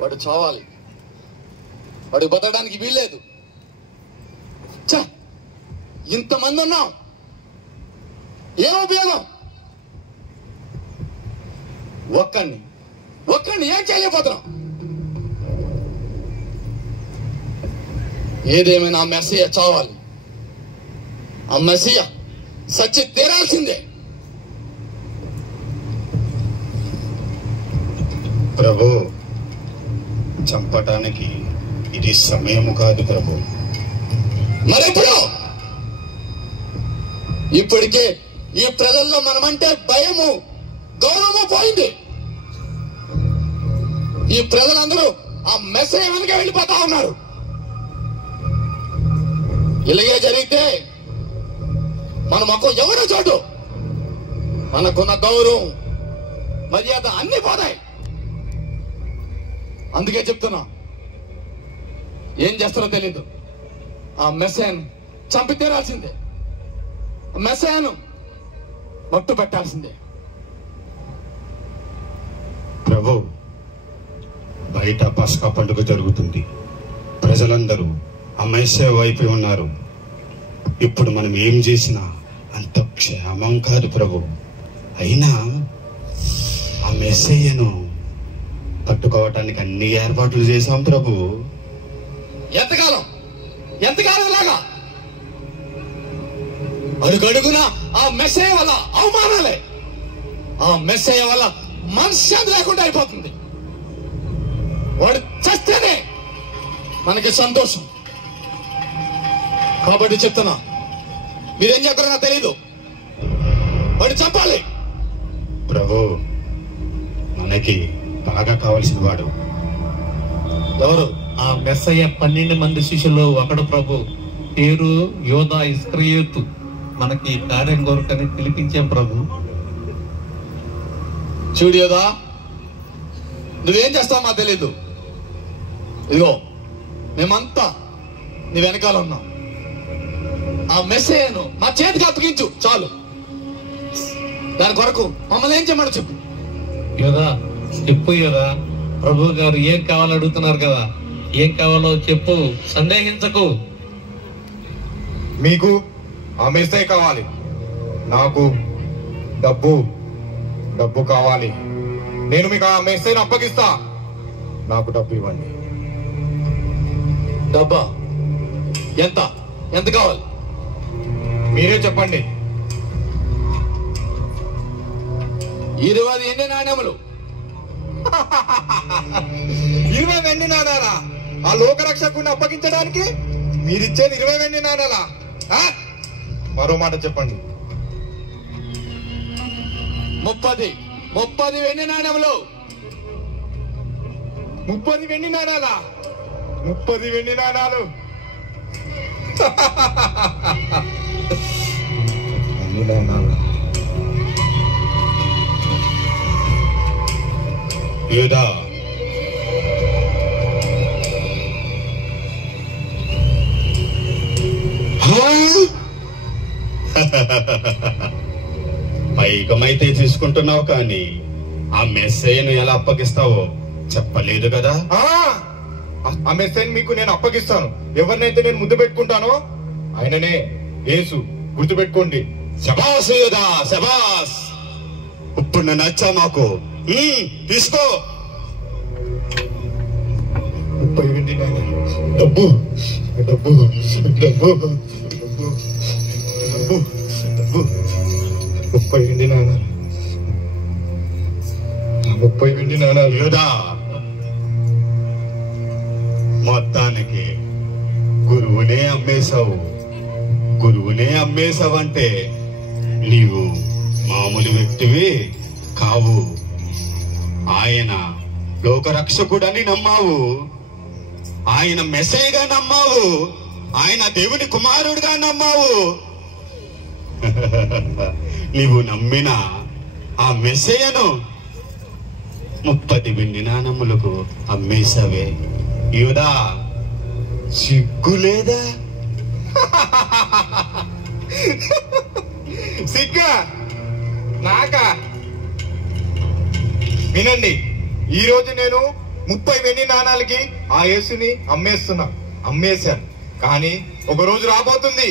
వాడు చావాలి, వాడు బతకడానికి వీల్లేదు. ఇంతమంది ఉన్నాం, ఏం ఉపయోగం? ఒక్కడిని ఏం చేయలేకపోతున్నాం. ఏదేమైనా ఆ మెస్సయ్య చావాలి, ఆ మెస్సయ్య సచ్చి తీరాల్సిందే. ప్రభు, చంపటానికి ఇది సమయము కాదు ప్రభు. మరెప్పుడు? ఇప్పటికే ఈ ప్రజల్లో మనమంటే భయము, గౌరవము పోయింది. ఈ ప్రజలందరూ ఆ మెస్సయ్య వెనక వెళ్ళిపోతా ఉన్నారు. ఇలాగే జరిగితే మన మొక్క ఎవరు చోటు, మనకున్న గౌరవం, మర్యాద అన్ని పోతాయి. అందుకే చెప్తున్నా, ఏం చేస్తారో తెలీదు. ఆ మెస్సయ్యను చంపి తీరాల్సిందే, మెస్సయ్యను మట్టు పెట్టాల్సిందే. ప్రభు, బయట పస్కా పండుగ జరుగుతుంది. ప్రజలందరూ ఆ మెస్సయ్య వైపు ఉన్నారు. ఇప్పుడు మనం ఏం చేసినా అంత క్షేమం కాదు ప్రభు. అయినా ఆ మెస్సయ్యను పట్టుకోవటానికి అన్ని ఏర్పాట్లు చేశాం ప్రభు. ఎంతకాలం లాగా అడుగడుగునా ఆ మెస్సయ్య వల్ల అవమానాలే, ఆ మెస్సయ్య వల్ల మనశ్శాంతి లేకుండా అయిపోతుంది. వాడు చస్తేనే మనకి సంతోషం. కాబట్టి చెప్తున్నా, మీరేం చెప్పారో నాకు తెలీదు, వాడు చంపాలి. ప్రభు, మనకి బాగా కావలసిన వాడు ఎవరు? ఆ మెస్సయ్య 12 మంది శిష్యులు ఒకడు ప్రభు, పేరు యోధా ఇస్కరియోతు. మనకి కార్యం కోరుకని పిలిపించాం ప్రభు. చూడు యోధా, నువ్వేం చేస్తావు నాకు తెలీదు. ఇదిగో మేమంతా నీ వెనకాల ఉన్నాం. ఆ మెస్సయ్యను మా చేతికి అప్పగించు చాలు. దాని కొరకు మమ్మల్ని ఏం చేయమని చెప్పు. యోధా చెప్పు యోధా, ప్రభు గారు ఏం కావాలో అడుగుతున్నారు కదా, ఏం కావాలో చెప్పు, సందేహించకు. మీకు ఆ మెస్సయ్య కావాలి, నాకు డబ్బు కావాలి. నేను మీకు ఆ మెస్సయ్యను అప్పగిస్తా, నాకు డబ్బు ఇవ్వండి. డబ్బా? ఎంత కావాలి? మీరే చెప్పండి. 20 ఎండి నాణ్యములు. 20 వెండి నాణాలా? ఆ లోకరక్షకుడిని అప్పగించడానికి మీరిచ్చేది 20 వెండి నాణాలా? మరో మాట చెప్పండి. 30 వెండి నాణ్యములు. 30 వెండి నాణాలా? 30 వెండి నాణాలు. యోధా, పైకమైతే తీసుకుంటున్నావు కానీ ఆ మెస్సయ్యను ఎలా అప్పగిస్తావో చెప్పలేదు కదా. ఆ మెస్సయ్యను మీకు నేను అప్పగిస్తాను. ఎవరినైతే నేను ముద్దు పెట్టుకుంటానో ఆయననే యేసు, గుర్తుపెట్టుకోండి. శబాస్ యోధా, శబాస్. ఇప్పుడు నన్ను నచ్చా మాకు. తీసుకో. 30 వెండి నాణాలు. డబ్బు 30 వెండి నాణాలు. 30 వెండి నాణాలు. యోధా, మొత్తానికి గురువునే అమ్మేశావంటే నీవు మామూలు వ్యక్తివి కావు. ఆయన లోకరక్షకుడని నమ్మావు, ఆయన మెస్సయ్యగా నమ్మావు, ఆయన దేవుని కుమారుడిగా నమ్మావు. నీవు నమ్మిన ఆ మెస్సయ్యను 30 వెండి నాణములకు అమ్మేశావే యూదా, సిగ్గులేదా? సిగ్గా నాకా? వినండి, ఈ రోజు నేను 30 వెండి నాణాలకి ఆ యేసుని అమ్మేశాను. కానీ ఒక రోజు రాబోతుంది,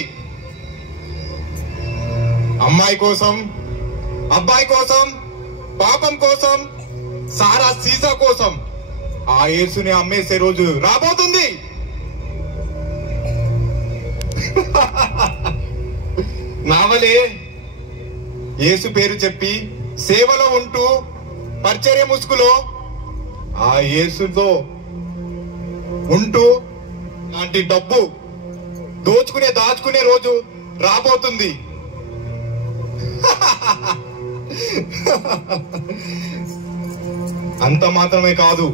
అమ్మాయి కోసం, అబ్బాయి కోసం, పాపం కోసం, సారా సీసా కోసం ఆ యేసుని అమ్మేసే రోజు రాబోతుంది. నావలే యేసు పేరు చెప్పి సేవలో ఉంటూ పరిచర్య ముసుగులో ఆ యేసుతో ఉంటూ లాంటి డబ్బు దాచుకునే రోజు రాబోతుంది. అంత మాత్రమే కాదు,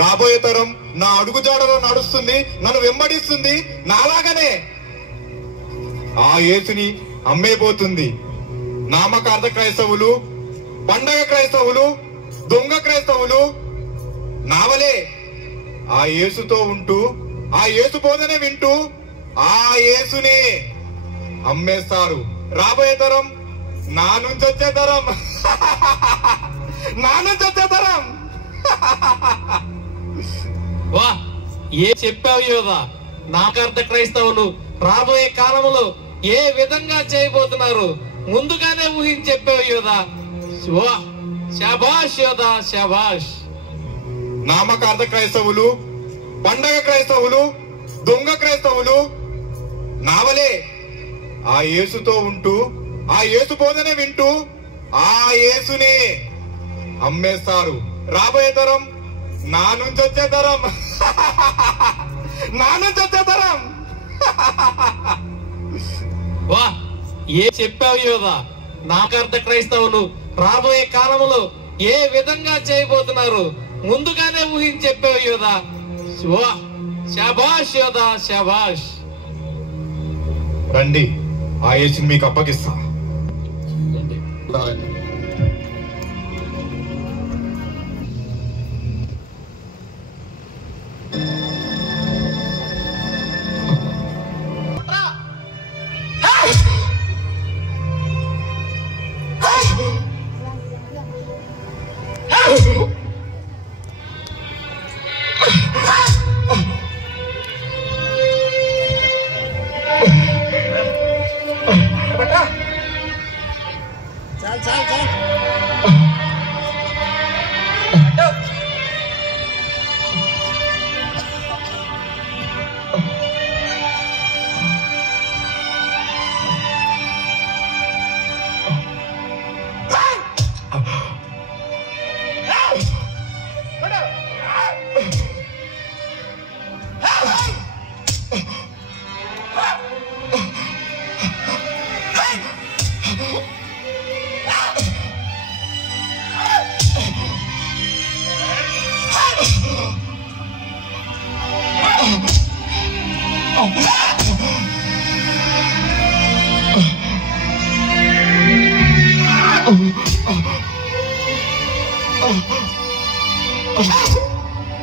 రాబోయే తరం నా అడుగుజాడలో నడుస్తుంది, నన్ను వెంబడిస్తుంది. నాలాగనే ఆ యేసుని అమ్మేపోతుంది. నామకార్థ క్రైస్తవులు, పండగ క్రైస్తవులు, దొంగ క్రైస్తవులు నావలే ఆ యేసుతో ఉంటూ, ఆ యేసు బోధనే వింటూ ఆ యేసునే అమ్మేస్తారు. రాబోయే తరం నా నుంచి వచ్చే తరం వా, ఏ చెప్పావు యోదా? నామకార్థ క్రైస్తవులు రాబోయే కాలంలో ఏ విధంగా చేయబోతున్నారు ముందుగానే ఊహించి చెప్పావు యోదా. వా, శాబాష్ యోదా, శాబాష్. నామకార్థ క్రైస్తవులు, పండగ క్రైస్తవులు, దొంగ క్రైస్తవులు నావలే ఆ యేసుతో ఉంటూ, ఆ యేసు బోధనే వింటూ ఆ యేసునే అమ్మేస్తారు. రాబోయే తరం నా నుంచి వచ్చే తరం వా, ఏ చెప్పావు యోదా? నామకార్థ క్రైస్తవులు రాబోయే కాలంలో ఏ విధంగా చేయబోతున్నారు ముందుగానే ఊహించి చెప్పావు యోదా. వా, శాబాష్ యోదా, శాబాష్. రండి, ఆ యేసుని మీకు అప్పగిస్తా.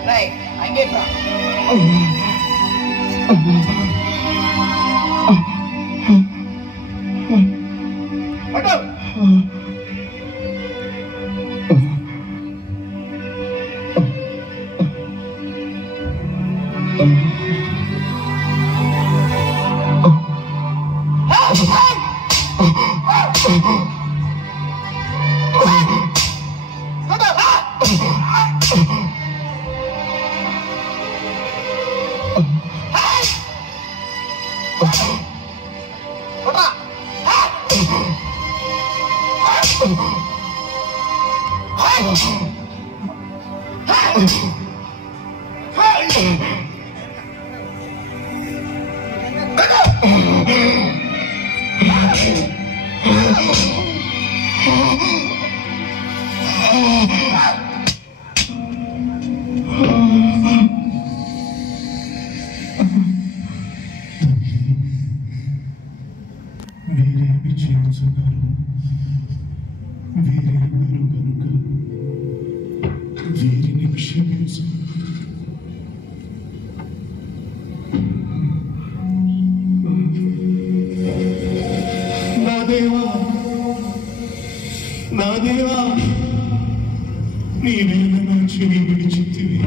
Right, I get that. What up? మీరేమి చేస్తున్నారు? వీరెరుగరు గనుక వీరిని క్షమించు. నా దేవా, నా దేవా, నీవేళ నా చెవి విడిచితివి.